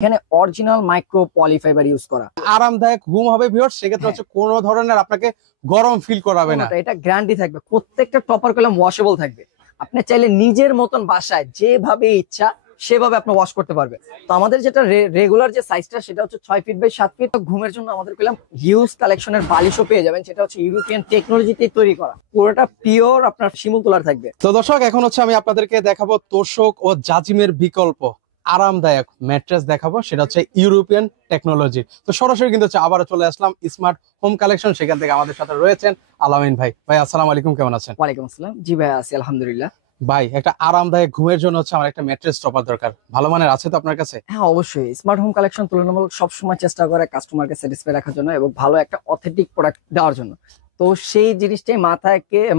এখানে original micro polyfibre use করা, আরামদায়ক ঘুম হবে ভিউয়ার্স। সেক্ষেত্রে হচ্ছে কোনো ধরনের আপনাকে গরম ফিল করাবে না। এটা গ্যারান্টি থাকবে। প্রত্যেকটা টপার কলম ওয়াশেবল থাকবে। আপনি চাইলে নিজের মতন বাসায় যেভাবে ইচ্ছা সেভাবে আপনি ওয়াশ করতে পারবেন। তো আমাদের যেটা রেগুলার যে সাইজটা সেটা হচ্ছে 6 ফিট বাই 7 ফিট। ঘুমের জন্য আমাদের কলম হিউজ কালেকশনের বালিশও পেয়ে যাবেন, সেটা হচ্ছে ইউরোপিয়ান টেকনোলজিতে তৈরি করা, পুরোটা পিওর আপনার শিমুল তোলার থাকবে। তো দর্শক, এখন হচ্ছে আমি আপনাদেরকে দেখাবো তোশক ও জাজিমের বিকল্প আরামদায়ক ম্যাট্রেস দেখাবো, সেটা হচ্ছে ইউরোপিয়ান টেকনোলজি। তো সরাসরি কিন্তু হচ্ছে আবারও চলে আসলাম স্মার্ট হোম কালেকশন, সেখান থেকে আমাদের সাথে রয়েছেন আলামিন ভাই। ভাই আসসালামু আলাইকুম, কেমন আছেন? ওয়ালাইকুম আসসালাম। জি ভাই, আছি আলহামদুলিল্লাহ। ভাই, একটা আরামদায়ক ঘুমের জন্য হচ্ছে আমার একটা ম্যাট্রেস টপার দরকার, ভালো মানের আছে তো আপনার কাছে? হ্যাঁ, অবশ্যই। স্মার্ট হোম কালেকশন তুলনামূলক সবসময় চেষ্টা করে কাস্টমারকে স্যাটিসফাই রাখার জন্য এবং ভালো একটা অথেন্টিক প্রোডাক্ট দেওয়ার জন্য। তো সেই জিনিসটাই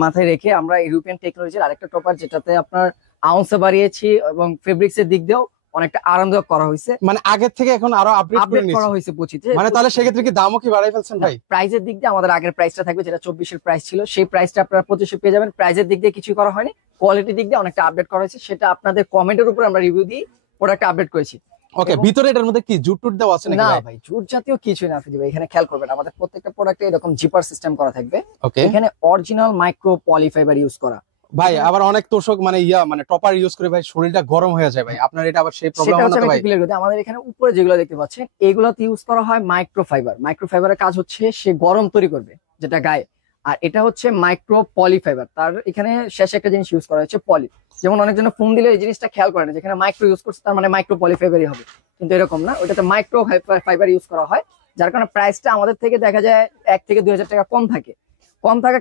মাথায় রেখে আমরা ইউরোপিয়ান টেকনোলজির আরেকটা টপার, যেটাতে আপনার আউন্সে বাড়িয়েছি এবং ফেব্রিক্সের দিক দিয়েও অনেকটা আরামদায়ক করা হয়েছে। মানে আগের থেকে এখন আরো আপডেট করা হয়েছে পঁচিশে। মানে তাহলে সেক্ষেত্রে কি দামও কি বাড়াই ফেলছেন ভাই? প্রাইসের দিক দিয়ে আমাদের আগের প্রাইসটা থাকবে, যেটা 24 প্রাইস ছিল, সেই প্রাইসটা আপনারা 25 পেয়ে যাবেন। প্রাইসের দিক দিয়ে কিছু করা হয়নি, কোয়ালিটির দিক দিয়ে অনেকটা আপডেট করা হয়েছে। সেটা আপনাদের কমেন্টের উপর আমরা রিভিউ দিয়ে প্রোডাক্ট আপডেট করেছি। ওকে, ভিতরে এটার মধ্যে কি জুট টুট দেওয়া আছে নাকি? না ভাই, জুট জাতীয় কিছু না। ফিজি ভাই, এখানে খেয়াল করবেন আমাদের প্রত্যেকটা প্রোডাক্টে এরকম জিপার সিস্টেম করা থাকবে। ওকে, এখানে অরিজিনাল মাইক্রো পলিফাইবার ইউজ করা। ভাই আবার অনেক তোষক মানে টপার ইউজ করে ভাই শরীরটা গরম হয়ে যায় ভাই, আপনার এটা আবার সেই প্রবলেম সেটা না তো ভাই? ক্লিয়ার করতে, আমাদের এখানে উপরে যেগুলো দেখতে পাচ্ছেন এগুলোতে ইউজ করা হয় মাইক্রোফাইবার। মাইক্রোফাইবারের কাজ হচ্ছে সে গরম তৈরি করবে যেটা গায়ে, আর এটা হচ্ছে মাইক্রো পলিফাইবার। তার এখানে শেষে একটা জিনিস ইউজ করা হচ্ছে পলি। যেমন অনেকজনের ফোন দিলে এই জিনিসটা খেয়াল করে না, যেখানে মাইক্রো ইউজ করছে তার মানে মাইক্রো পলিফাইবারই হবে, কিন্তু এরকম না, ওটাতে মাইক্রো ফাইবার ইউজ করা হয়। যার কারণে প্রাইসটা আমাদের থেকে দেখা যায় 1 থেকে 2 হাজার টাকা কম থাকে।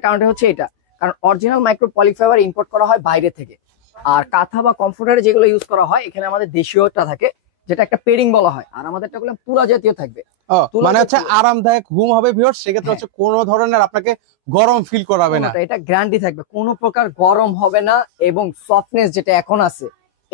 কারণটা হচ্ছে এটা, কারণ অরিজিনাল মাইক্রো পলিফাইবার ইম্পোর্ট করা হয় বাইরে থেকে। আর কাঁথা বা কমফোর্টারে যেগুলো ইউজ করা হয় এখানে আমাদের দেশীয়টা থাকে, যেটা একটা পেডিং বলা হয়, আর আমাদেরটা গুলো তুলা জাতীয় থাকবে। মানে হচ্ছে আরামদায়ক ঘুম হবে ভিউয়ার্স। সেক্ষেত্রে হচ্ছে কোনো ধরনের আপনাকে গরম ফিল করাবে না। এটা গ্যারান্টি থাকবে, কোনো প্রকার গরম হবে না। এবং সফটনেস যেটা এখন আছে,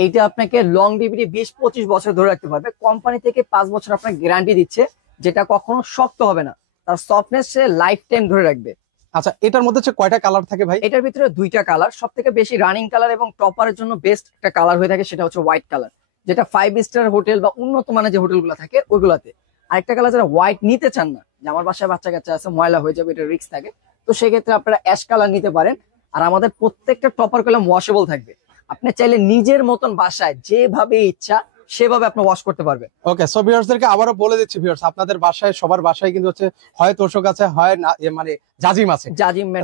এইটা আপনাকে লং ডিভিডি 20-25 বছর ধরে রাখতে পারবে। কোম্পানি থেকে 5 বছর আপনাকে গ্যারান্টি দিচ্ছে, যেটা কখনো শক্ত হবে না। তার সফটনেস সে লাইফ টাইম ধরে রাখবে। আচ্ছা, এটার মধ্যে হচ্ছে কয়টা কালার থাকে ভাই? এটার ভিতরে 2টা কালার। সব থেকে বেশি রানিং কালার এবং টপারের জন্য বেস্ট একটা কালার হয়ে থাকে, সেটা হচ্ছে হোয়াইট কালার, যেটা 5 স্টার হোটেল বা উন্নত মানের যে হোটেলগুলো থাকে ওইগুলাতে। আরেকটা কালার যারা হোয়াইট নিতে চান না, যে আমার বাসায় বাচ্চা কাচ্চা আছে ময়লা হয়ে যাবে, এটা রিস্ক থাকে, তো সেক্ষেত্রে আপনারা অ্যাশ কালার নিতে পারেন। আর আমাদের প্রত্যেকটা টপার কলম ওয়াশেবল থাকবে। আপনি চাইলে নিজের মতন বাসায় যেভাবে ইচ্ছা সেভাবে আপনি ওয়াশ করতে পারবেন। ওকে, সো ভিউয়ার্সদেরকে আবারও বলে দিচ্ছি ভিউয়ার্স, আপনাদের বাসায় সবার বাসায় কিন্তু হচ্ছে হয় তোষক আছে, হয় না মানে জাজিম আছে।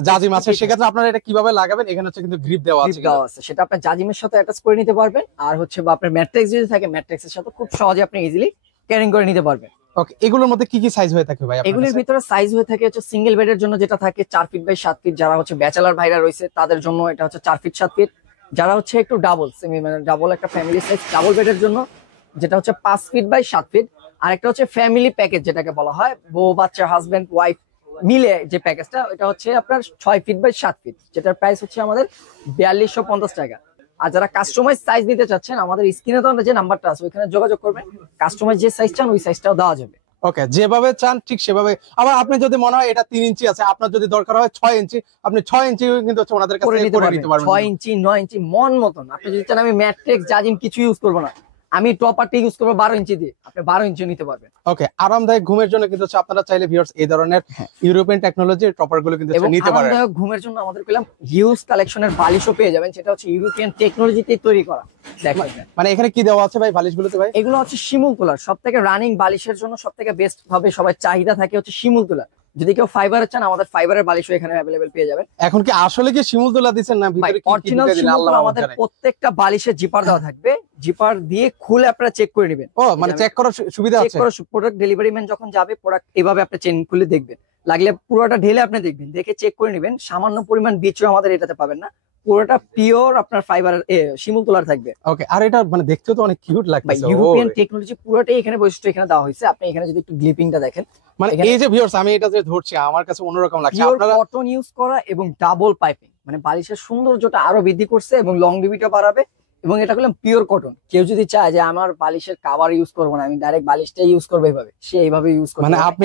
জাজিম আছে, সেক্ষেত্রে আপনারা এটা কিভাবে লাগাবেন? এখানে হচ্ছে কিন্তু গ্রিপ দেওয়া আছে, সেটা আপনার জাজিমের সাথে অ্যাটাচ করে নিতে পারবেন। আর হচ্ছে বা আপনার ম্যাট্রিক্স যদি থাকে, ম্যাট্রিক্সের সাথে খুব সহজে আপনি ইজিলি ক্যারিং করে নিতে পারবেন। ওকে, এগুলোর মধ্যে কি কি সাইজ হয়ে থাকে ভাই? এগুলোর ভিতরে সাইজ হয়ে থাকে হচ্ছে সিঙ্গেল বেডের জন্য যেটা থাকে 4 ফিট বাই 7 ফিট। যারা হচ্ছে ব্যাচেলর ভাইরা রয়েছে তাদের জন্য এটা হচ্ছে 4 ফিট 7 ফিট। যারা হচ্ছে একটু ডাবল একটা ফ্যামিলি সাইজ ডাবল বেডের জন্য যেটা হচ্ছে 5 ফিট বাই 7 ফিট। আর একটা হচ্ছে ফ্যামিলি প্যাকেজ, যেটাকে বলা হয় বউ বাচ্চা হাজবেন্ড ওয়াইফ মিলে যে প্যাকেজটা, এটা হচ্ছে আপনার 6 ফিট বাই 7 ফিট, যেটার প্রাইস হচ্ছে আমাদের 4250 টাকা। আর যারা কাস্টমাইজ সাইজ নিতে চাচ্ছেন, আমাদের স্ক্রিনে তো যে নাম্বারটা আছে ওইখানে যোগাযোগ করবেন। কাস্টমাইজ যে সাইজ চান ওই সাইজটাও দেওয়া যাবে। ওকে, যেভাবে চান ঠিক সেভাবে। আবার আপনি যদি মনে হয় এটা 3 ইঞ্চি আছে, আপনার যদি দরকার হয় 6 ইঞ্চি, আপনি 6 ইঞ্চি কিন্তু হচ্ছে ওনাদের কাছে করে নিতে পারবেন। 6 ইঞ্চি 9 ইঞ্চি মন মতন। আপনি যদি চান আমি ম্যাট্রিক্স জাজিম কিছু ইউজ করবো না, আমি টপারটা ইউজ করবো 12 ইঞ্চি দিয়ে, আপনি 12 ইঞ্চি নিতে পারবেন। ওকে, আরামদায়ক ঘুমের জন্য কিন্তু হচ্ছে আপনারা চাইলে ভিউয়ার্স এই ধরনের ইউরোপিয়ান টেকনোলজির টপার গুলো কিন্তু নিতে পারেন। আরামদায়ক ঘুমের জন্য আমাদের কইলাম হিউজ কালেকশনের বালিশও পেয়ে যাবেন, সেটা হচ্ছে ইউরোপিয়ান টেকনোলজিতে তৈরি করা। দেখেন মানে এখানে কি দেওয়া আছে ভাই বালিশগুলোতে ভাই? এগুলো হচ্ছে শিমুল তোলার। সবথেকে রানিং বালিশের জন্য সবথেকে বেস্ট ভাবে সবাই চাহিদা থাকে হচ্ছে শিমুল তোলার। যদি কেউ ফাইবারের চান, আমাদের ফাইবারের বালিশও এখানে अवेलेबल পেয়ে যাবেন। এখন কি আসলে কি শিমুল তোলা দিবেন না ভিতরে কি অরিজিনাল শিমুল তোলা? আমাদের প্রত্যেকটা বালিশে জিপার দেওয়া থাকবে, জিপার দিয়ে খুলে আপনারা চেক করে নেবেন। ও মানে চেক করার সুবিধা আছে? চেক করার প্রোডাক্ট ডেলিভারি ম্যান যখন যাবে, প্রোডাক্ট এভাবে আপনি চেন খুলে দেখবেন, লাগলে পুরোটা ঢেলে আপনি দেখবেন, দেখে চেক করে নেবেন। সামান্য পরিমাণ বিচও আমাদের এটাতে পাবেন না, পুরোটা পিওর আপনার ফাইবার শিমুল তোলার থাকবে। ওকে, আর এটা মানে দেখতেও তো অনেক কিউট লাগছে। ইউরোপিয়ান টেকনোলজি পুরোটাই এখানে বৈশিষ্ট্য এখানে দেওয়া হয়েছে। আপনি এখানে যদি একটু গ্লিপিংটা দেখেন, মানে এই যে ভিউয়ার্স আমি এটা যে ধরছি আমার কাছে অন্যরকম লাগছে। আপনারা কটন ইউজ করা এবং ডাবল পাইপিং, মানে বালিশের সৌন্দর্যটা আরো বৃদ্ধি করছে এবং লং ডিভিটা বাড়াবে। এবং এটা করলাম পিওর কটন। কেউ যদি চায় যে আমার বালিশের কভার ইউজ করবো না, আমি ডাইরেক্ট বালিশটাই ইউজ করবো, এইভাবে সে এইভাবে ইউজ করবে, মানে আপনি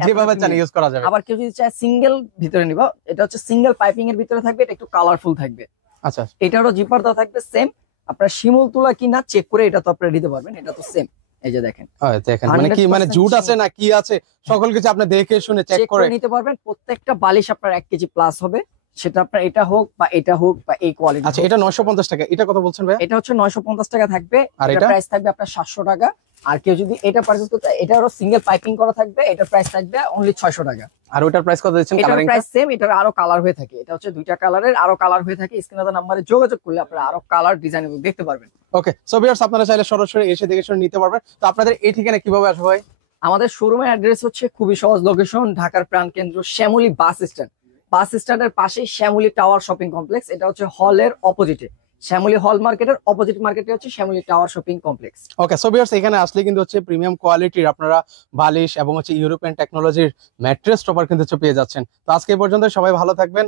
যেভাবে চান ইউজ করা যাবে। আবার কেউ যদি চায় সিঙ্গেল ভিতরে নিব, এটা হচ্ছে সিঙ্গেল পাইপিং এর ভিতরে থাকবে, এটা একটু কালারফুল থাকবে। আচ্ছা, এটারও জিপার দেওয়া থাকবে সেম। আপনার শিমুল তোলা কিনা চেক করে এটা তো আপনারা নিতে পারবেন, এটা তো সেম। এই যে দেখেন, দেখেন মানে কি, মানে 100% জুট আছে না কি আছে সকল কিছু আপনি দেখে শুনে চেক চেক করে। করে নিতে পারবেন। প্রত্যেকটা বালিশ আপনার 1 কেজি প্লাস হবে, সেটা আপনার এটা হোক বা এটা হোক বা এই কোয়ালিটি। আচ্ছা, এটা 950 টাকা, এটা কত বলছেন ভাই? এটা হচ্ছে 950 টাকা থাকবে, আর এটা এটা প্রাইস থাকবে আপনার 700 টাকা। আর কেউ যদি এটা পারচেজ করতে, এটারও সিঙ্গেল পাইপিং করা থাকবে, এটার প্রাইস থাকবে অনলি 600 টাকা। আর ওটার প্রাইস কত দিচ্ছেন? এটার কালারিং প্রাইস সেম, এটার আরো কালার হয়ে থাকে, এটা হচ্ছে 2টা কালারের আরো কালার হয়ে থাকে। স্ক্রিনে নাম্বারে যোগাযোগ করলে আপনারা আরো কালার ডিজাইন দেখতে পারবেন। ওকে, সো ভিউয়ার্স আপনারা চাইলে সরাসরি এসে দেখে শুনে নিতে পারবেন। তো আপনাদের এই ঠিকানা কিভাবে আসবে ভাই? আমাদের শোরুমের অ্যাড্রেস হচ্ছে খুবই সহজ, লোকেশন ঢাকার প্রাণকেন্দ্র শ্যামলী বাস স্ট্যান্ড। বাস স্ট্যান্ডের পাশেই শ্যামলী টাওয়ার শপিং কমপ্লেক্স, এটা হচ্ছে হলের অপোজিটে, শ্যামলী হল মার্কেটের অপোজিট মার্কেটে হচ্ছে শ্যামলী টাওয়ার শপিং কমপ্লেক্স। ওকে, সো ভিউয়ার্স এখানে আসলে কিন্তু হচ্ছে প্রিমিয়াম কোয়ালিটির আপনারা বালিশ এবং হচ্ছে ইউরোপিয়ান টেকনোলজির ম্যাট্রেস টপার কিন্তু হচ্ছে পেয়ে যাচ্ছেন। তো আজকে এই পর্যন্ত, সবাই ভালো থাকবেন।